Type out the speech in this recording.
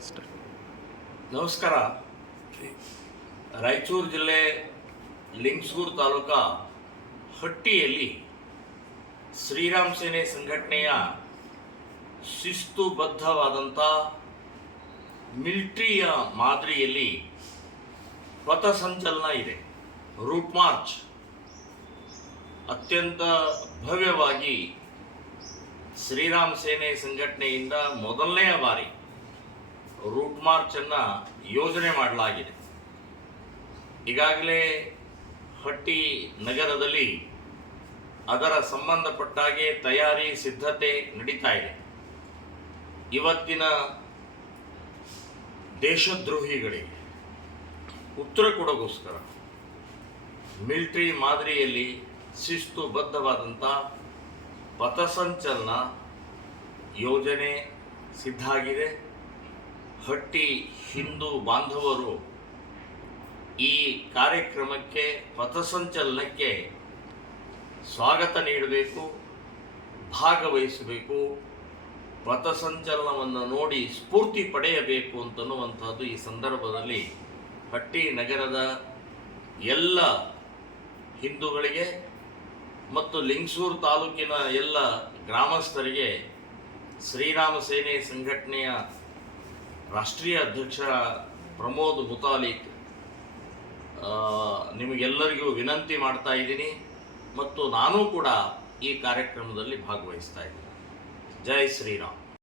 ನಮಸ್ಕಾರ. ರಾಯಚೂರು ಜಿಲ್ಲೆ ಲಿಂಗಸೂರು ತಾಲೂಕಾ ಹಟ್ಟಿಯಲ್ಲಿ ಶ್ರೀರಾಮ್ ಸೇನೆ ಸಂಘಟನೆಯ ಶಿಸ್ತುಬದ್ಧವಾದಂಥ ಮಿಲಿಟರಿಯ ಮಾದರಿಯಲ್ಲಿ ಪಥಸಂಚಲನ ಇದೆ. ರೂಟ್ ಮಾರ್ಚ್ ಅತ್ಯಂತ ಭವ್ಯವಾಗಿ ಶ್ರೀರಾಮ್ ಸೇನೆ ಸಂಘಟನೆಯಿಂದ ಮೊದಲನೆಯ ಬಾರಿ ರೂಟ್ ಮಾರ್ಚನ್ನು ಯೋಜನೆ ಮಾಡಲಾಗಿದೆ. ಈಗಾಗಲೇ ಹಟ್ಟಿ ನಗರದಲ್ಲಿ ಅದರ ಸಂಬಂಧಪಟ್ಟಾಗೆ ತಯಾರಿ ಸಿದ್ಧತೆ ನಡೀತಾ ಇದೆ. ಇವತ್ತಿನ ದೇಶದ್ರೋಹಿಗಳಿಗೆ ಉತ್ತರ ಕೊಡೋಗೋಸ್ಕರ ಮಿಲಿಟರಿ ಮಾದರಿಯಲ್ಲಿ ಶಿಸ್ತುಬದ್ಧವಾದಂಥ ಪಥಸಂಚಲನ ಯೋಜನೆ ಸಿದ್ಧ ಆಗಿದೆ. ಹಟ್ಟಿ ಹಿಂದೂ ಬಾಂಧವರು ಈ ಕಾರ್ಯಕ್ರಮಕ್ಕೆ ಪಥಸಂಚಲನಕ್ಕೆ ಸ್ವಾಗತ ನೀಡಬೇಕು, ಭಾಗವಹಿಸಬೇಕು, ಪಥಸಂಚಲನವನ್ನು ನೋಡಿ ಸ್ಫೂರ್ತಿ ಪಡೆಯಬೇಕು ಅಂತನ್ನುವಂಥದ್ದು ಈ ಸಂದರ್ಭದಲ್ಲಿ ಹಟ್ಟಿ ನಗರದ ಎಲ್ಲ ಹಿಂದೂಗಳಿಗೆ ಮತ್ತು ಲಿಂಗಸೂರು ತಾಲೂಕಿನ ಎಲ್ಲ ಗ್ರಾಮಸ್ಥರಿಗೆ ಶ್ರೀರಾಮ ಸೇನೆ ಸಂಘಟನೆಯ ರಾಷ್ಟ್ರೀಯ ಅಧ್ಯಕ್ಷ ಪ್ರಮೋದ್ ಮುತಾಲಿಕ್ ನಿಮಗೆಲ್ಲರಿಗೂ ವಿನಂತಿ ಮಾಡ್ತಾ ಇದ್ದೀನಿ ಮತ್ತು ನಾನು ಕೂಡ ಈ ಕಾರ್ಯಕ್ರಮದಲ್ಲಿ ಭಾಗವಹಿಸ್ತಾ ಇದ್ದೀನಿ. ಜೈ ಶ್ರೀರಾಮ್.